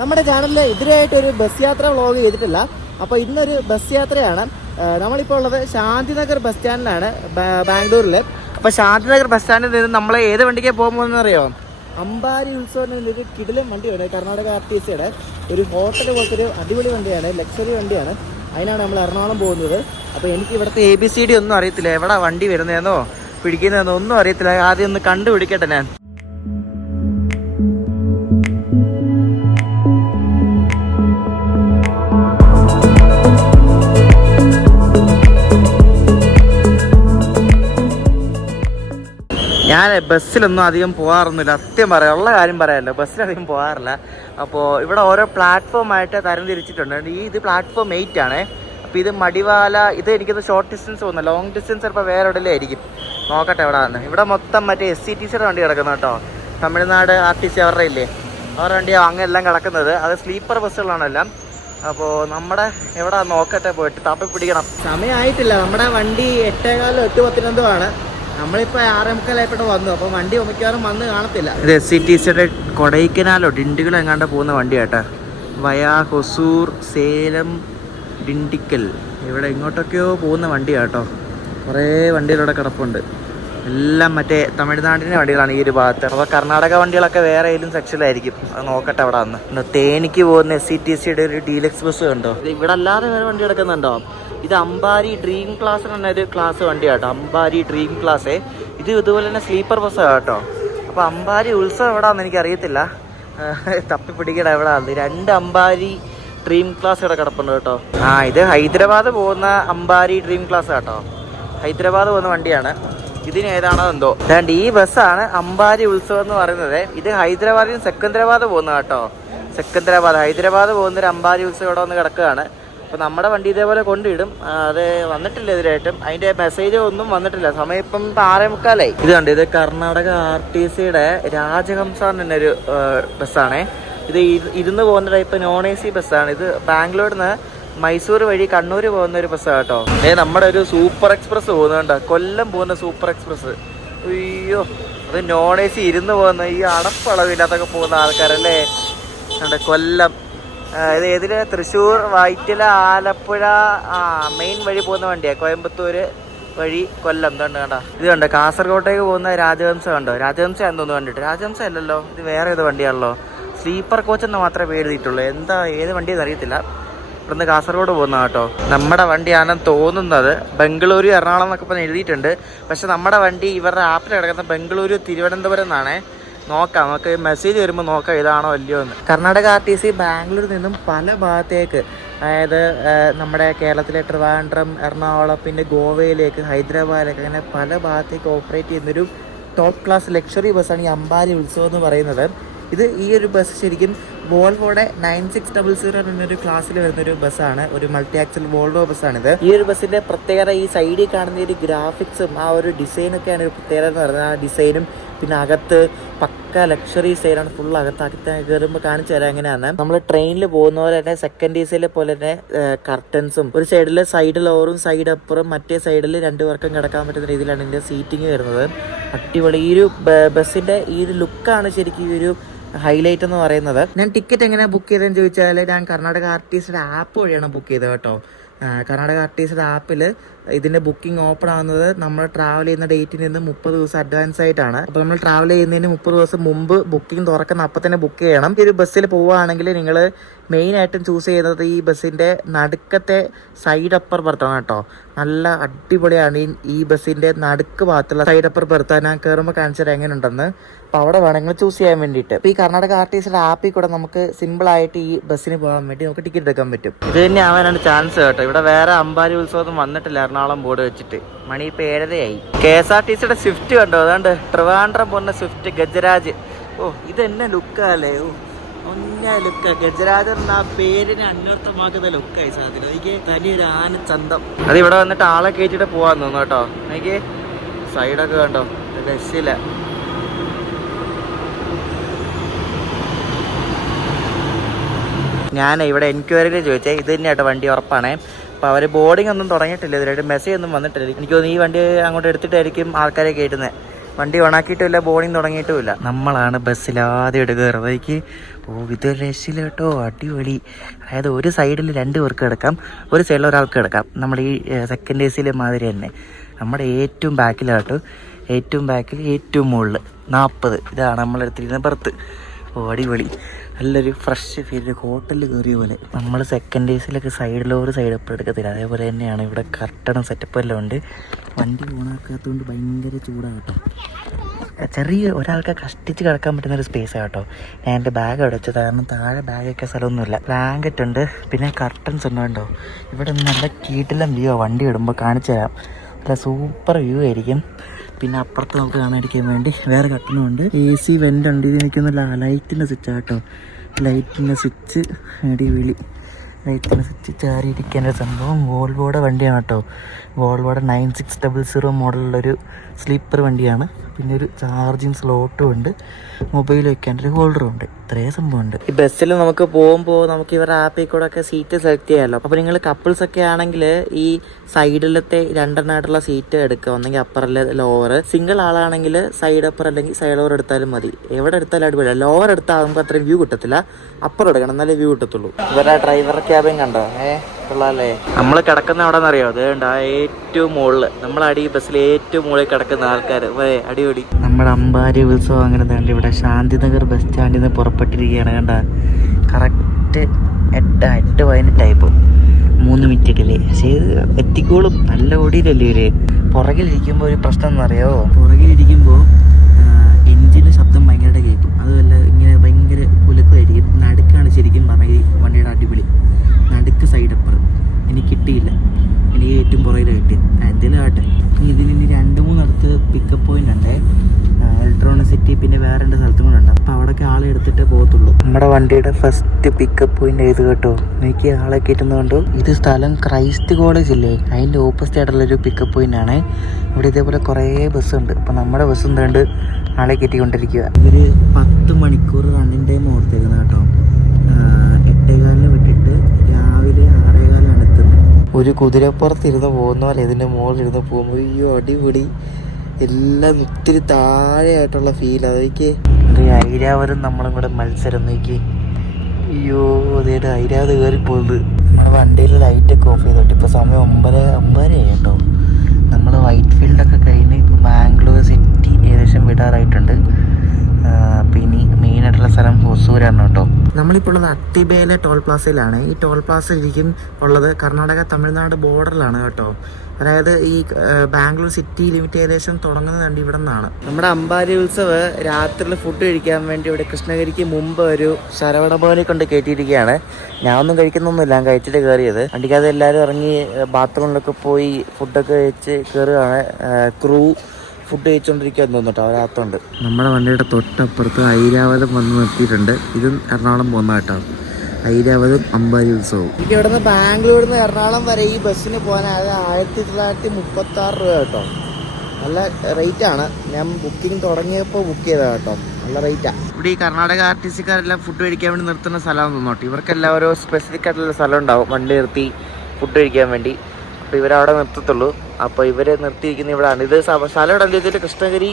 നമ്മുടെ ചാനലിൽ ഇതിനായിട്ട് ഒരു ബസ് യാത്ര വ്ളോഗ് ചെയ്തിട്ടില്ല. അപ്പോൾ ഇന്നൊരു ബസ് യാത്രയാണ്. നമ്മളിപ്പോൾ ഉള്ളത് ശാന്തിനഗർ ബസ് സ്റ്റാൻഡിലാണ്, ബാംഗ്ലൂരിൽ. അപ്പോൾ ശാന്തിനഗർ ബസ് സ്റ്റാൻഡിൽ നിന്ന് നമ്മൾ ഏത് വണ്ടിക്ക് പോകുമ്പോഴെന്ന് അറിയോ? അമ്പാരി ഉത്സവത്തിന് ഒരു കിടിലം വണ്ടിയാണ്, കർണാടക RTCയുടെ ഒരു ഹോട്ടൽ പോലത്തെ ഒരു അടിപൊളി വണ്ടിയാണ്, ലക്ഷറി വണ്ടിയാണ്. അതിനാണ് നമ്മൾ എറണാകുളം പോകുന്നത്. അപ്പോൾ എനിക്ക് ഇവിടുത്തെ ABCD ഒന്നും അറിയത്തില്ല, എവിടെ വണ്ടി വരുന്നതെന്നോ പിടിക്കുന്നതെന്നോ ഒന്നും അറിയത്തില്ല. ആദ്യം ഒന്ന് കണ്ടുപിടിക്കട്ടെ ഞാൻ. ഞാൻ ബസ്സിലൊന്നും അധികം പോകാറൊന്നുമില്ല, സത്യം പറയാം, ഉള്ള കാര്യം പറയാമല്ലോ, ബസ്സിലധികം പോകാറില്ല. അപ്പോൾ ഇവിടെ ഓരോ പ്ലാറ്റ്ഫോമായിട്ട് തരംതിരിച്ചിട്ടുണ്ട്. ഇത് പ്ലാറ്റ്ഫോം 8 ആണ്. അപ്പോൾ ഇത് മടിവാല, ഇത് എനിക്കത് ഷോർട്ട് ഡിസ്റ്റൻസ് പോകുന്നത്, ലോങ് ഡിസ്റ്റൻസ് ചിലപ്പോൾ വേറെ എവിടെയല്ലേ ആയിരിക്കും, നോക്കട്ടെ എവിടെ വന്ന്. ഇവിടെ മൊത്തം മറ്റേ SCTCയുടെ വണ്ടി കിടക്കുന്നു കേട്ടോ, തമിഴ്നാട് RTC അവരുടെ ഇല്ലേ, അവരുടെ വണ്ടിയാണ് അങ്ങെല്ലാം കിടക്കുന്നത്. അത് സ്ലീപ്പർ ബസ്സുകളാണെല്ലാം. അപ്പോൾ നമ്മുടെ എവിടെ നോക്കട്ടെ, പോയിട്ട് തപ്പി പിടിക്കണം. സമയമായിട്ടില്ല, നമ്മുടെ വണ്ടി 8:15 8:10 ആണ്. നമ്മളിപ്പോൾ 6:45 വന്നു. അപ്പോൾ വണ്ടി മിക്കവാറും വന്ന് കാണത്തില്ല. ഇത് SCTCയുടെ കൊടൈക്കനാലോ ഡിണ്ടിഗലോ എങ്ങാണ്ട് പോകുന്ന വണ്ടി കേട്ടോ, വയാ ഹൊസൂർ, സേലം, ഡിണ്ടിക്കൽ, ഇവിടെ ഇങ്ങോട്ടൊക്കെയോ പോകുന്ന വണ്ടിയാണ് കേട്ടോ. കുറേ വണ്ടികളിവിടെ കിടപ്പുണ്ട്, എല്ലാം മറ്റേ തമിഴ്നാടിൻ്റെ വണ്ടികളാണ് ഈ ഒരു ഭാഗത്ത്. അപ്പോൾ കർണാടക വണ്ടികളൊക്കെ വേറെ ഏതെങ്കിലും സെക്ഷനിലായിരിക്കും, അത് നോക്കട്ടെ അവിടെ വന്ന്. തേനിക്ക് പോകുന്ന SCTCയുടെ ഒരു ഡീലക്സ് ബസ് കണ്ടോ. ഇത് ഇവിടെ അല്ലാതെ വേറെ വണ്ടി കിടക്കുന്നുണ്ടോ. ഇത് അമ്പാരി ഡ്രീം ക്ലാസ് എന്നൊരു ക്ലാസ് വണ്ടിയാണ് കേട്ടോ, അമ്പാരി ഡ്രീം ക്ലാസ്. ഇത് ഇതുപോലെ തന്നെ സ്ലീപ്പർ ബസ്സാണ് കേട്ടോ. അപ്പോൾ അമ്പാരി ഉത്സവം എവിടെയാണെന്ന് എനിക്കറിയത്തില്ല, തപ്പിപ്പിടിക്കട എവിടെയാണ്. 2 അമ്പാരി ഡ്രീം ക്ലാസ് ഇവിടെ കിടപ്പുണ്ട് കേട്ടോ. ഇത് ഹൈദരാബാദ് പോകുന്ന അമ്പാരി ഡ്രീം ക്ലാസ് കേട്ടോ, ഹൈദരാബാദ് പോകുന്ന വണ്ടിയാണ്. ഇതിന് ഏതാണോ എന്തോ. അതുകൊണ്ട് ഈ ബസ്സാണ് അമ്പാരി ഉത്സവം എന്ന് പറയുന്നത്. ഇത് ഹൈദരാബാദിൽ നിന്ന് സെക്കന്ദരാബാദ് പോകുന്ന കേട്ടോ, സെക്കന്ദരാബാദ് ഹൈദരാബാദ് പോകുന്നൊരു അമ്പാരി ഉത്സവം ഇവിടെ വന്ന് കിടക്കുകയാണ്. അപ്പോൾ നമ്മുടെ വണ്ടി ഇതേപോലെ കൊണ്ടിടും, അത് വന്നിട്ടില്ല ഇതിലായിട്ടും, അതിൻ്റെ മെസ്സേജ് ഒന്നും വന്നിട്ടില്ല. സമയം ഇപ്പം 6:45. ഇത് കണ്ട്, ഇത് കർണാടക RTCയുടെ രാജഹംസ എന്നൊരു ബസ്സാണേ. ഇത് ഇരുന്ന് പോകുന്ന ടൈപ്പ് നോൺ AC ബസ്സാണ്. ഇത് ബാംഗ്ലൂരിൽ നിന്ന് മൈസൂർ വഴി കണ്ണൂർ പോകുന്ന ഒരു ബസ്സാണ് കേട്ടോ. നമ്മുടെ ഒരു സൂപ്പർ എക്സ്പ്രസ് പോകുന്നുണ്ട്, കൊല്ലം പോകുന്ന സൂപ്പർ എക്സ്പ്രസ്. അയ്യോ, അത് നോൺ AC ഇരുന്ന് പോകുന്ന, ഈ അടപ്പളവില്ലാത്തൊക്കെ പോകുന്ന ആൾക്കാരല്ലേ. കൊല്ലം ഇത് ഏതിൽ, തൃശ്ശൂർ, വൈറ്റില, ആലപ്പുഴ മെയിൻ വഴി പോകുന്ന വണ്ടിയാണ്, കോയമ്പത്തൂർ വഴി കൊല്ലം. ഇതുണ്ട് കണ്ടോ, ഇത് കണ്ടോ, കാസർഗോട്ടേക്ക് പോകുന്ന രാജഹംസ കണ്ടോ. രാജഹംസ എന്തോന്ന് കണ്ടിട്ട്, രാജഹംസ അല്ലല്ലോ, ഇത് വേറെ ഏത് വണ്ടിയാണല്ലോ. സ്ലീപ്പർ കോച്ച് എന്ന് മാത്രമേ എഴുതിയിട്ടുള്ളൂ, എന്താ ഏത് വണ്ടിയെന്ന് അറിയത്തില്ല. ഇവിടുന്ന് കാസർഗോഡ് പോകുന്ന കേട്ടോ. നമ്മുടെ വണ്ടിയാണെന്ന് തോന്നുന്നത്, ബംഗളൂരു എറണാകുളം എന്നൊക്കെ പറഞ്ഞ് എഴുതിയിട്ടുണ്ട്. പക്ഷെ നമ്മുടെ വണ്ടി ഇവരുടെ ആപ്പിൽ കിടക്കുന്ന ബംഗളൂരു തിരുവനന്തപുരം എന്നാണ്. നോക്കാം, നമുക്ക് മെസ്സേജ് വരുമ്പോൾ നോക്കാം ഇതാണോ അല്ലയോ എന്ന്. കർണാടക RTC ബാംഗ്ലൂരിൽ നിന്നും പല ഭാഗത്തേക്ക്, അതായത് നമ്മുടെ കേരളത്തിലെ ട്രിവാൻഡ്രം, എറണാകുളം, പിന്നെ ഗോവയിലേക്ക്, ഹൈദരാബാദിലേക്ക്, അങ്ങനെ പല ഭാഗത്തേക്ക് ഓപ്പറേറ്റ് ചെയ്യുന്നൊരു ടോപ്പ് ക്ലാസ് ലക്ഷറി ബസ്സാണ് ഈ അമ്പാരി ഉത്സവം എന്ന് പറയുന്നത്. ഈ ഒരു ബസ് ശരിക്കും വോൾവോയുടെ 9600 എന്നൊരു ക്ലാസ്സിൽ വരുന്നൊരു ബസ്സാണ്, ഒരു മൾട്ടി ആക്സൽ വോൾവോ ബസ്സാണിത്. ഈ ഒരു ബസ്സിൻ്റെ പ്രത്യേകത ഈ സൈഡിൽ കാണുന്ന ഒരു ഗ്രാഫിക്സും ആ ഒരു ഡിസൈനൊക്കെയാണ് ഒരു പ്രത്യേകത എന്ന് പറയുന്നത്. ആ ഡിസൈനും പിന്നെ അകത്ത് പക്ക ലക്ഷറി സ്റ്റൈലാണ്, ഫുൾ അകത്ത് കയറുമ്പോൾ കാണിച്ചു തരാം എങ്ങനെയാണ്. നമ്മൾ ട്രെയിനിൽ പോകുന്ന പോലെ തന്നെ സെക്കൻഡ് AC പോലെ തന്നെ കർട്ടൻസും, ഒരു സൈഡിൽ സൈഡ് ലോറും സൈഡ് അപ്പുറം, മറ്റേ സൈഡിൽ 2 പേർക്കും കിടക്കാൻ പറ്റുന്ന രീതിയിലാണ് ഇതിൻ്റെ സീറ്റിംഗ് വരുന്നത്. അടിപൊളി. ഈ ഒരു ബസ്സിൻ്റെ ഈ ഒരു ലുക്കാണ് ശരിക്കും ഈ ഒരു ഹൈലൈറ്റ് എന്ന് പറയുന്നത്. ഞാൻ ടിക്കറ്റ് എങ്ങനെ ബുക്ക് ചെയ്തതെന്ന് ചോദിച്ചാൽ, ഞാൻ കർണാടക RTCയുടെ ആപ്പ് വഴിയാണ് ബുക്ക് ചെയ്തത് കേട്ടോ. കർണാടക RTCയുടെ ആപ്പിൽ ഇതിൻ്റെ ബുക്കിംഗ് ഓപ്പൺ ആവുന്നത് നമ്മൾ ട്രാവൽ ചെയ്യുന്ന ഡേറ്റിൽ നിന്ന് 30 ദിവസം അഡ്വാൻസ് ആയിട്ടാണ്. അപ്പോൾ നമ്മൾ ട്രാവൽ ചെയ്യുന്നതിന് 30 ദിവസം മുമ്പ് ബുക്കിംഗ് തുറക്കുന്ന അപ്പം തന്നെ ബുക്ക് ചെയ്യണം. ഈ ഒരു ബസ്സിൽ പോവുകയാണെങ്കിൽ നിങ്ങൾ മെയിനായിട്ടും ചൂസ് ചെയ്യുന്നത് ഈ ബസ്സിൻ്റെ നടുക്കത്തെ സൈഡ് അപ്പർ ബർത്താണ് കേട്ടോ. നല്ല അടിപൊളിയാണ് ഈ ബസ്സിൻ്റെ നടുക്ക് ഭാഗത്തുള്ള സൈഡ് അപ്പർ ബർത്ത്. ഞാൻ കയറുമ്പോൾ കാണിച്ചാൽ എങ്ങനെ ഉണ്ടെന്ന്. അപ്പോൾ അവിടെ വേണമെങ്കിൽ ചൂസ് ചെയ്യാൻ വേണ്ടിയിട്ട്. അപ്പോൾ ഈ കർണാടക RTCയുടെ ആപ്പിൽ കൂടെ നമുക്ക് സിമ്പിളായിട്ട് ഈ ബസ്സിന് പോകാൻ വേണ്ടി നമുക്ക് ടിക്കറ്റ് എടുക്കാൻ പറ്റും. ഇത് തന്നെ ആവാനാണ് ചാൻസ് കേട്ടോ. ഇവിടെ വേറെ അമ്പാരി ഉത്സവം വന്നിട്ടില്ല, എറണാകുളം ബോർഡ് വെച്ചിട്ട്. മണി ഇപ്പോൾ 7:30. KSRTCയുടെ സ്വിഫ്റ്റ് കണ്ടോ, അതാണ്ട് ട്രിവാൻഡ്രം പോകുന്ന സ്വിഫ്റ്റ് ഗജരാജ്. ഇത് തന്നെ ലുക്കല്ലേ, ഒന്നാ ലുക്ക. ഗജരാജ് എന്ന ആ പേരിനെ അന്വർത്ഥമാക്കുന്ന ലുക്കായി സാധനം. എനിക്ക് തനിയൊരു ആനച്ചന്തം. അത് ഇവിടെ വന്നിട്ട് ആളെ കയറ്റിട്ട് പോവാൻ തോന്നുന്നു കേട്ടോ. എനിക്ക് സൈഡൊക്കെ കണ്ടോ, രക്ഷയില്ല. ഞാൻ ഇവിടെ എൻക്വയറിയിൽ ചോദിച്ചേ, ഇത് തന്നെ കേട്ടോ വണ്ടി, ഉറപ്പാണേ. അപ്പോൾ അവർ ബോർഡിംഗ് ഒന്നും തുടങ്ങിയിട്ടില്ല, ഇതിലായിട്ട് മെസ്സേജ് ഒന്നും വന്നിട്ടില്ല. എനിക്ക് തോന്നുന്നു ഈ വണ്ടി അങ്ങോട്ട് എടുത്തിട്ടായിരിക്കും ആൾക്കാരെ കയറ്റുന്നത്. വണ്ടി ഓണാക്കിയിട്ടുമില്ല, ബോണിങ് തുടങ്ങിയിട്ടുമില്ല. നമ്മളാണ് ബസ്സിൽ ആദ്യം എടുക്കുക. ഇത് രക്ഷയില്ല കേട്ടോ, അടിപൊളി. അതായത് ഒരു സൈഡിൽ 2 പേർക്ക് കിടക്കാം, ഒരു സൈഡിൽ ഒരാൾക്ക് കിടക്കാം. നമ്മുടെ ഈ സെക്കൻഡ് എ സിയിലെ മാതിരി തന്നെ. നമ്മുടെ ഏറ്റവും ബാക്കിലാട്ടോ, ഏറ്റവും ബാക്കിൽ ഏറ്റവും മുകളിൽ 40. ഇതാണ് നമ്മളെടുത്തിരിക്കുന്ന ബർത്ത്. അടിപൊളി, നല്ലൊരു ഫ്രഷ് ഫീൽ, ഹോട്ടലിൽ കയറിയ പോലെ. നമ്മൾ സെക്കൻഡ് എ സിയിലൊക്കെ സൈഡിലോട് സൈഡ് എപ്പോഴും എടുക്കത്തില്ല, അതേപോലെ തന്നെയാണ് ഇവിടെ കർട്ടണും സെറ്റപ്പ് എല്ലാം ഉണ്ട്. വണ്ടി ഓണാക്കാത്തതുകൊണ്ട് ഭയങ്കര ചൂടാണ് കേട്ടോ. ചെറിയ ഒരാൾക്ക് കഷ്ടിച്ച് കിടക്കാൻ പറ്റുന്നൊരു സ്പേസാണ് കേട്ടോ. ഞാൻ എൻ്റെ ബാഗ് അവിടെ വെച്ചത്, കാരണം താഴെ ബാഗ് വയ്ക്കാൻ സ്ഥലമൊന്നുമില്ല. ബ്ലാങ്കറ്റ് ഉണ്ട്, പിന്നെ കർട്ടൻസ് ഉണ്ട് കേട്ടോ. ഇവിടെ നല്ല കീട്ടിലും വ്യൂ വണ്ടി ഇടുമ്പോൾ കാണിച്ചു തരാം. നല്ല സൂപ്പർ വ്യൂ ആയിരിക്കും. പിന്നെ അപ്പുറത്ത് നമുക്ക് കാണാതിരിക്കാൻ വേണ്ടി വേറെ കർട്ടനുണ്ട്. AC വെൻ്റ് ഉണ്ട്. ഇത് എനിക്കൊന്നുമില്ല, ലൈറ്റിൻ്റെ സ്വിച്ചാണ് കേട്ടോ. ലൈറ്റിൻ്റെ സ്വിച്ച് അടിപൊളി. ലൈറ്റിൻ്റെ സ്വിച്ച് ചാരിയിരിക്കേണ്ട സംഭവം. വോൾവോയുടെ വണ്ടിയാണ് കേട്ടോ. വോൾവോയുടെ 9600 മോഡലുള്ളൊരു സ്ലീപ്പർ വണ്ടിയാണ്. പിന്നെ ഒരു ചാർജിങ് സ്ലോട്ടും ഉണ്ട്, മൊബൈൽ വെക്കാൻ്റെ ഒരു ഹോൾഡറും ഉണ്ട്. ഇത്രയും സംഭവമുണ്ട്. ഈ ബസ്സിൽ നമുക്ക് പോകുമ്പോൾ നമുക്ക് ഇവരുടെ ആപ്പിൽ കൂടെ ഒക്കെ സീറ്റ് സെലക്ട് ചെയ്യാമല്ലോ. അപ്പോൾ നിങ്ങൾ കപ്പിൾസ് ഒക്കെ ആണെങ്കിൽ ഈ സൈഡിലത്തെ 2 സീറ്റ് എടുക്കുക, ഒന്നെങ്കിൽ അപ്പർ അല്ലെങ്കിൽ ലോവർ. സിംഗിൾ ആളാണെങ്കിൽ സൈഡ് അപ്പർ അല്ലെങ്കിൽ സൈഡ് ലോവർ എടുത്താലും മതി. എവിടെ എടുത്താലും അടിപൊളിയ. ലോവർ എടുത്താൽ നമുക്ക് അത്രയും വ്യൂ കിട്ടത്തില്ല, അപ്പർ എടുക്കണം എന്നാലേ വ്യൂ കിട്ടത്തുള്ളൂ. ഇവരുടെ ഡ്രൈവർ ക്യാബിൻ കണ്ടോ? കൊള്ളാല്ലേ. നമ്മൾ കിടക്കുന്ന അവിടെ നിന്നറിയോ? അതുകൊണ്ട് ആ ഏറ്റവും മുകളിൽ, നമ്മളടി ബസ്സിൽ ഏറ്റവും മുകളിൽ കിടക്കുന്ന ആൾക്കാർ അടിപൊളി. നമ്മുടെ അമ്പാരി ഉത്സവം അങ്ങനെ തന്നെ ഇവിടെ ശാന്തിനഗർ ബസ് സ്റ്റാൻഡിൽ നിന്ന് പുറപ്പെട്ടിരിക്കുകയാണ്. കണ്ട കറക്റ്റ് 8:18 3 മിനിറ്റ് ഡിലേ. പക്ഷേ ഇത് എത്തിക്കോളും, നല്ല ഓടിയില്ലല്ലേ ഇവര്. പുറകിലിരിക്കുമ്പോൾ ഒരു പ്രശ്നം എന്നറിയോ? പുറകിലിരിക്കുമ്പോൾ എഞ്ചിൻ്റെ ശബ്ദം ഭയങ്കരമായിട്ട് കേൾക്കും. അതുമല്ല ഇങ്ങനെ ഭയങ്കര കുലുക്കമായിരിക്കും. നടുക്കാണ് ശരിക്കും പറഞ്ഞാൽ ഈ വണ്ടിയുടെ അടിപൊളി. നടുക്ക് സൈഡ് അപ്പർ എനിക്ക് കിട്ടിയില്ല, എനിക്ക് ഏറ്റവും പുറകിലായിട്ട്. എന്തെങ്കിലും ആട്ടെ. ഇതിന് 2-3 അടുത്ത് പിക്കപ്പ് പോയിന്റ് ഉണ്ട്, ഇലക്ട്രോണിസിറ്റി, പിന്നെ വേറെ 2 സ്ഥലത്തും കൂടെ ഉണ്ട്. അപ്പോൾ അവിടെയൊക്കെ ആളെ എടുത്തിട്ടേ പോകത്തുള്ളൂ. നമ്മുടെ വണ്ടിയുടെ ഫസ്റ്റ് പിക്കപ്പ് പോയിന്റ് ഏത് കേട്ടോ? എനിക്ക് ആളെ കയറ്റുന്നതുകൊണ്ട്. ഇത് സ്ഥലം ക്രൈസ്റ്റ് കോളേജ് ഇല്ലേ, അതിൻ്റെ ഓപ്പോസിറ്റ് ആയിട്ടുള്ളൊരു പിക്കപ്പ് പോയിന്റ് ആണ്. ഇവിടെ ഇതേപോലെ കുറേ ബസ്സുണ്ട്. അപ്പോൾ നമ്മുടെ ബസ്സും കണ്ട് ആളെ കയറ്റിക്കൊണ്ടിരിക്കുക. ഇവർ 10 മണിക്കൂർ റണ്ണിങ് ടൈം ഓർത്തേക്കുന്നത് കേട്ടോ. 8:15 വിട്ടിട്ട് രാവിലെ 6:15 എത്തുന്നത്. ഒരു കുതിരപ്പുറത്തിരുന്ന് പോകുന്ന പോലെ ഇതിൻ്റെ മുകളിലിരുന്ന് പോകുമ്പോൾ അയ്യോ അടിപൊളി. എല്ലാം ഒത്തിരി താഴെയായിട്ടുള്ള ഫീൽ. അതൊക്കെ ഐരാവതും നമ്മളും കൂടെ മത്സരം നോക്കി. അയ്യോ അതേട്ട് ഐരാവത് കയറിപ്പോകുന്നത്. നമ്മുടെ വണ്ടിയിൽ ലൈറ്റൊക്കെ ഓഫ് ചെയ്തോട്ടെ. ഇപ്പോൾ സമയം 9:09 കേട്ടോ. നമ്മൾ വൈറ്റ് ഫീൽഡൊക്കെ കഴിഞ്ഞ് ഇപ്പോൾ ബാംഗ്ലൂർ സിറ്റി ഏകദേശം വിടാറായിട്ടുണ്ട്. പിന്നെ മെയിനായിട്ടുള്ള സ്ഥലം ഹൊസൂരാണ് കേട്ടോ. നമ്മളിപ്പോൾ ഉള്ളത് അട്ടിബേലെ ടോൾ പ്ലാസയിലാണ്. ഈ ടോൾ പ്ലാസ ശരിക്കും ഉള്ളത് കർണാടക തമിഴ്നാട് ബോർഡറിലാണ് കേട്ടോ. അതായത് ഈ ബാംഗ്ലൂർ സിറ്റി ലിമിറ്റ് ഏകദേശം തുടങ്ങുന്നത് കണ്ട് ഇവിടെ നിന്നാണ്. നമ്മുടെ അമ്പാരി ഉത്സവ് രാത്രിയിൽ ഫുഡ് കഴിക്കാൻ വേണ്ടി ഇവിടെ കൃഷ്ണഗിരിക്ക് മുമ്പ് ഒരു ശരവണ ഭവനിൽ കൊണ്ട് കയറ്റിയിരിക്കുകയാണ്. ഞാൻ ഒന്നും കഴിക്കുന്നൊന്നുമില്ല, ഞാൻ കഴിച്ചിട്ട് കയറിയത്. വണ്ടിക്കകത്ത് എല്ലാവരും ഇറങ്ങി ബാത്റൂമിലൊക്കെ പോയി ഫുഡൊക്കെ കഴിച്ച് കയറുകയാണ്. ക്രൂ ഫുഡ് കഴിച്ചുകൊണ്ടിരിക്കുകയെന്ന് തോന്നിട്ടോ അവരകത്തുണ്ട്. നമ്മുടെ വണ്ടിയുടെ തൊട്ടപ്പുറത്ത് ഐരാവതം വന്ന് നിർത്തിയിട്ടുണ്ട്. ഇതും എറണാകുളം പോകുന്ന കേട്ടോ. ഐരാവതം അമ്പാരി ഉത്സവം. എനിക്ക് ഇവിടെ നിന്ന് ബാംഗ്ലൂരിൽ നിന്ന് എറണാകുളം വരെ ഈ ബസ്സിന് പോകാനായത് 1936 രൂപ കേട്ടോ. നല്ല റേറ്റാണ്. ഞാൻ ബുക്കിംഗ് തുടങ്ങിയപ്പോൾ ബുക്ക് ചെയ്തതാണ് കേട്ടോ. നല്ല റേറ്റാണ്. ഇവിടെ ഈ കർണാടക RTCക്കാരെല്ലാം ഫുഡ് കഴിക്കാൻ വേണ്ടി നിർത്തുന്ന സ്ഥലമാണെന്ന് തോന്നോട്ടെ. ഇവർക്കെല്ലാം ഓരോ സ്പെസിഫിക് ആയിട്ടുള്ള സ്ഥലം ഉണ്ടാവും വണ്ടി നിർത്തി ഫുഡ് കഴിക്കാൻ വേണ്ടി. അപ്പോൾ ഇവരവിടെ നിർത്തത്തുള്ളൂ. അപ്പോൾ ഇവർ നിർത്തിയിരിക്കുന്ന ഇവിടെയാണ്. ഇത് സ്ഥലം ഇവിടെ എന്താ വെച്ചിട്ട് കൃഷ്ണഗിരി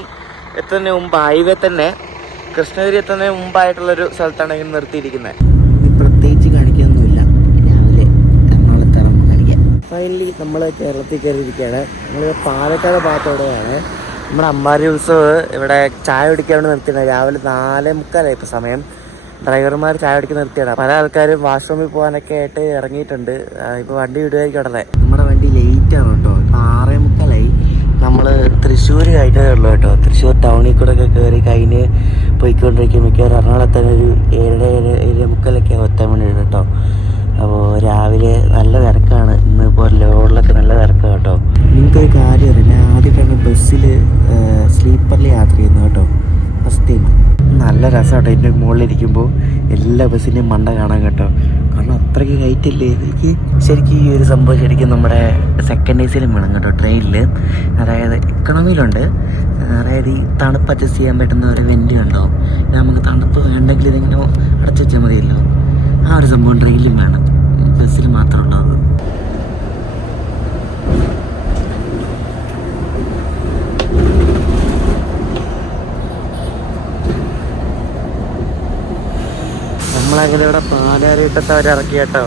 എത്തുന്നതിന് മുമ്പ്, ഹൈവേ തന്നെ കൃഷ്ണഗിരി എത്തുന്നതിന് മുമ്പായിട്ടുള്ളൊരു സ്ഥലത്താണ് ഇങ്ങനെ നിർത്തിയിരിക്കുന്നത്. പ്രത്യേകിച്ച് കാണിക്കാനൊന്നുമില്ല, രാവിലെ എറണാകുളത്ത് ഇറങ്ങുമ്പോൾ കാണിക്കാം. ഫൈനലി നമ്മൾ കേരളത്തിൽ കയറിയിരിക്കുകയാണ്. നമ്മൾ പാലക്കാട് ഭാഗത്തോടെയാണ്. നമ്മുടെ അമ്പാരി ഉത്സവ് ഇവിടെ ചായ കുടിക്കാൻ വേണ്ടി നിർത്തിയാണ്. രാവിലെ 4:45 ഇപ്പോൾ സമയം. ഡ്രൈവർമാർ ചായ കുടിക്കാൻ നിർത്തിയാണ്. പല ആൾക്കാരും വാഷ്റൂമിൽ പോകാനൊക്കെ ആയിട്ട് ഇറങ്ങിയിട്ടുണ്ട്. ഇപ്പോൾ വണ്ടി വിടുകയായിരിക്കും ഉടനെ. നമ്മുടെ വണ്ടി ലേറ്റാണ് കേട്ടോ. ഇപ്പോൾ 6:45. നമ്മൾ തൃശ്ശൂർ കഴിഞ്ഞതേ ഉള്ളൂ കേട്ടോ. തൃശ്ശൂർ ടൗണിൽ കൂടെ ഒക്കെ കയറി കഴിഞ്ഞ് പോയിക്കൊണ്ടിരിക്കും. മിക്കവാറും എറണാകുളത്ത് ഒരു 7:30 എത്താൻ വേണ്ടിയിട്ട് കേട്ടോ. അപ്പോൾ രാവിലെ നല്ല തിരക്കാണ്. ഇന്നിപ്പോൾ ലോഡിലൊക്കെ നല്ല തിരക്കാണ് കേട്ടോ. നിങ്ങൾക്കൊരു കാര്യം അറിയാം, ഞാൻ ആദ്യമായിട്ടാണ് ബസ്സിൽ സ്ലീപ്പറിൽ യാത്ര ചെയ്യുന്നത് കേട്ടോ. First time. നല്ല രസമാട്ടോ ഇതിൻ്റെ മുകളിലിരിക്കുമ്പോൾ എല്ലാ ബസ്സിൻ്റെയും മണ്ട കാണാൻ കേട്ടോ. കാരണം അത്രയ്ക്ക് ഹൈറ്റ് ഇല്ലേ. എനിക്ക് ശരിക്കും ഈ ഒരു സംഭവം ശരിക്കും നമ്മുടെ സെക്കൻഡ് AC വേണം കേട്ടോ ട്രെയിനിൽ. അതായത് എക്കണോമിയിലുണ്ട്. അതായത് ഈ തണുപ്പ് അഡ്ജസ്റ്റ് ചെയ്യാൻ പറ്റുന്ന ഒരു വെൻ്റ് ഉണ്ടോ. നമുക്ക് തണുപ്പ് വേണ്ടെങ്കിൽ ഇതിങ്ങനെ അടച്ചു വെച്ചാൽ മതിയല്ലോ. ആ ഒരു സംഭവം ട്രെയിനിലും വേണം, ബസ്സിൽ മാത്രമുള്ളത്. പാലാരിവട്ടത്ത് അവർ ഇറക്കി കേട്ടോ.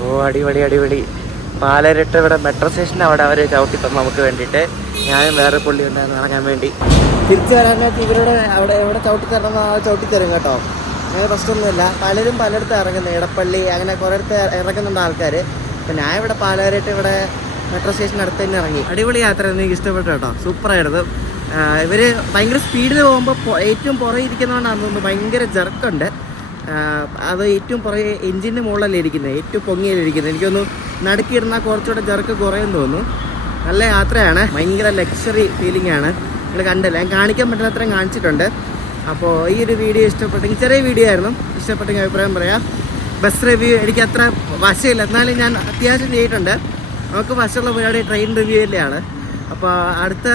ഓ അടിപൊളി അടിപൊളി. പാലാരിവട്ടം ഇവിടെ മെട്രോ സ്റ്റേഷൻ്റെ അവിടെ അവർ ചവിട്ടി തന്നു നമുക്ക് വേണ്ടിയിട്ട്. ഞാനും വേറെ പുള്ളി ഉണ്ടായിരുന്നു ഇറങ്ങാൻ വേണ്ടി. തിരിച്ചു വരാനായിട്ട് ഇവരുടെ അവിടെ എവിടെ ചവിട്ടി തരണം ചവിട്ടി തരും കേട്ടോ. അങ്ങനെ പ്രശ്നമൊന്നുമില്ല. പലരും പലയിടത്ത് ഇറങ്ങുന്നത്, ഇടപ്പള്ളി അങ്ങനെ കുറേ അടുത്ത് ഇറങ്ങുന്നുണ്ട് ആൾക്കാർ. അപ്പം ഞാൻ ഇവിടെ പാലാരിവട്ടം ഇവിടെ മെട്രോ സ്റ്റേഷൻ്റെ അടുത്ത് തന്നെ ഇറങ്ങി. അടിപൊളി യാത്ര എനിക്ക് ഇഷ്ടപ്പെട്ടു കേട്ടോ. സൂപ്പറായിരുന്നു. ഇവർ ഭയങ്കര സ്പീഡിൽ പോകുമ്പോൾ ഏറ്റവും പുറകെ ഇരിക്കുന്നതുകൊണ്ടാണ് തോന്നുന്നു ഭയങ്കര ജർക്കുണ്ട്. അത് ഏറ്റവും പുറകെ എഞ്ചിൻ്റെ മുകളിലല്ലേ ഇരിക്കുന്നത്, ഏറ്റവും പൊങ്ങിയിലിരിക്കുന്നത്. എനിക്കൊന്ന് നടുക്കിയിരുന്നാൽ കുറച്ചുകൂടെ ജർക്ക് കുറയെന്ന് തോന്നുന്നു. നല്ല യാത്രയാണ്, ഭയങ്കര ലക്ഷറി ഫീലിംഗ് ആണ്. നിങ്ങൾ കണ്ടില്ല, ഞാൻ കാണിക്കാൻ പറ്റുന്നത്രയും കാണിച്ചിട്ടുണ്ട്. അപ്പോൾ ഈ ഒരു വീഡിയോ ഇഷ്ടപ്പെട്ടെങ്കിൽ, ചെറിയ വീഡിയോ ആയിരുന്നു, ഇഷ്ടപ്പെട്ടെങ്കിൽ അഭിപ്രായം പറയാം. ബസ് റിവ്യൂ എനിക്ക് അത്ര വശമില്ല, എന്നാലും ഞാൻ അത്യാവശ്യം ചെയ്തിട്ടുണ്ട്. നമുക്ക് വശമുള്ള പരിപാടി ട്രെയിൻ റിവ്യൂ തന്നെയാണ്. അപ്പോൾ അടുത്ത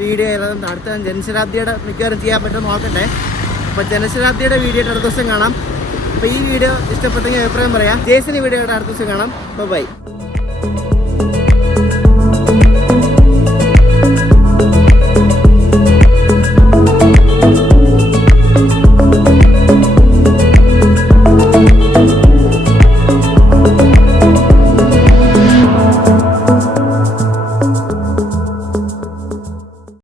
വീഡിയോ ആയിരുന്നു, അടുത്ത ജനശതാബ്ദിയുടെ മിക്കവാറും ചെയ്യാൻ പറ്റുമെന്ന് നോക്കട്ടെ. അപ്പോൾ ജനശതാബ്ദിയുടെ വീഡിയോ അടുത്ത ദിവസം കാണാം. അപ്പോൾ ഈ വീഡിയോ ഇഷ്ടപ്പെട്ടെങ്കിൽ അഭിപ്രായം പറയാം. ജേസിൻ്റെ വീഡിയോയുടെ അടുത്ത ദിവസം കാണാം. ബൈ.